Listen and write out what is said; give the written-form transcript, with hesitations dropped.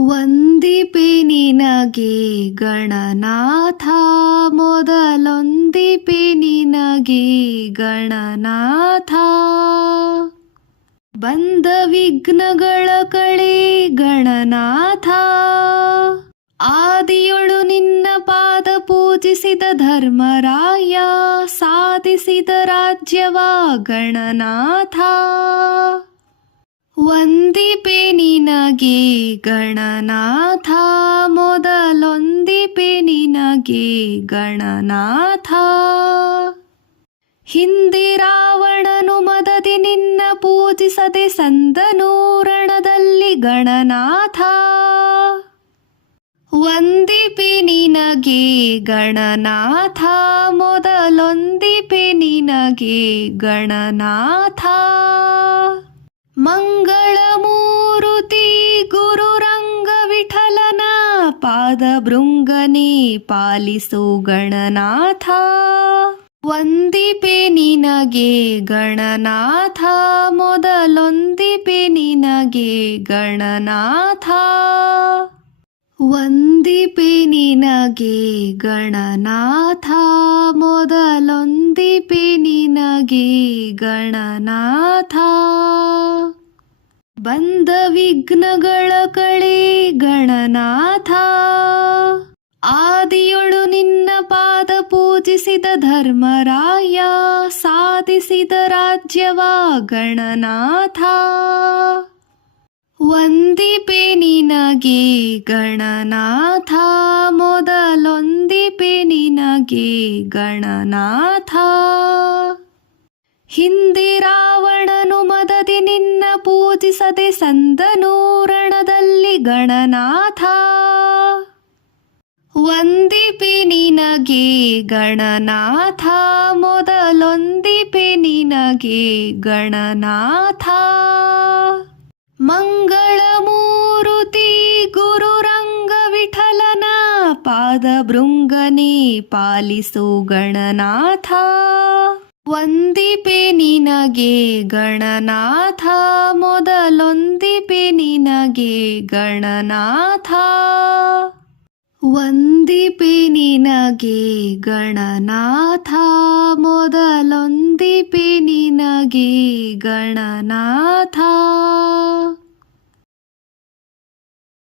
ವಂದಿಪೆ ನಿನಗೆ ಗಣನಾಥ, ಮೊದಲೊಂದಿಪೆ ನಿನಗೆ ಗಣನಾಥ. ಬಂದ ವಿಘ್ನಗಳ ಕಳೆ ಗಣನಾಥ, ಆದಿಯೊಳು ನಿನ್ನ ಪಾದ ಪೂಜಿಸಿದ ಧರ್ಮರಾಯ, ಸಾಧಿಸಿದ ರಾಜ್ಯವ ಗಣನಾಥ. ವಂದಿಪೆ ನಿನಗೆ ಗಣನಾಥ, ಮೊದಲೊಂದಿಪೆ ನಿನಗೆ ಗಣನಾಥ. ಹಿಂದೆ ರಾವಣನು ಮದದಿ ನಿನ್ನ ಪೂಜಿಸದೆ ಸಂದನು ರಣದಲ್ಲಿ ಗಣನಾಥ. ವಂದಿಪೆ ನಿನಗೆ ಗಣನಾಥ, ಮೊದಲೊಂದಿಪೆ ನಿನಗೆ ಗಣನಾಥ. ಮಂಗಳಮೂರುತಿ ಗುರುರಂಗ ವಿಠಲನ ಪಾದ ಭೃಂಗನೆ ಪಾಲಿಸು ಗಣನಾಥ. ವಂದಿಪೆ ನಿನಗೆ ಗಣನಾಥ, ಮೊದಲೊಂದಿಪೆ ನಿನಗೆ ಗಣನಾಥ. ವಂದಿಪೆ ನಿನಗೆ ಗಣನಾಥ, ಮೊದಲೊಂದಿಪೆ ನಿನಗೆ ಗಣನಾಥ. ಬಂದ ವಿಘ್ನಗಳ ಕಳೆ ಗಣನಾಥ, ಆದಿಯೊಳು ನಿನ್ನ ಪಾದ ಪೂಜಿಸಿದ ಧರ್ಮರಾಯ, ಸಾಧಿಸಿದ ರಾಜ್ಯವ ಗಣನಾಥ. ವಂದಿಪೆ ನಿನಗೆ ಗಣನಾಥ, ಮೊದಲೊಂದಿಪೆ ನಿನಗೆ ಗಣನಾಥ. ಹಿಂದೆ ರಾವಣನು ಮದದಿ ನಿನ್ನ ಪೂಜಿಸದೆ ಸಂದನು ರಣದಲ್ಲಿ ಗಣನಾಥ. ವಂದಿಪೆ ನಿನಗೆ ಗಣನಾಥ, ಮೊದಲೊಂದಿಪೆ ನಿನಗೆ ಗಣನಾಥ. ಮಂಗಳಮೂರುತಿ ಗುರುರಂಗ ವಿಠಲನ ಪಾದ ಭೃಂಗನೆ ಪಾಲಿಸು ಗಣನಾಥ. ವಂದಿಪೆ ನಿನಗೆ ಗಣನಾಥ, ಮೊದಲೊಂದಿಪೆ ನಿನಗೆ ಗಣನಾಥ. ವಂದಿಪೆ ನಿನಗೆ ಗಣನಾಥ, ಮೊದಲೊಂದಿಪೆ ನಿನಗೆ ಗಣನಾಥ.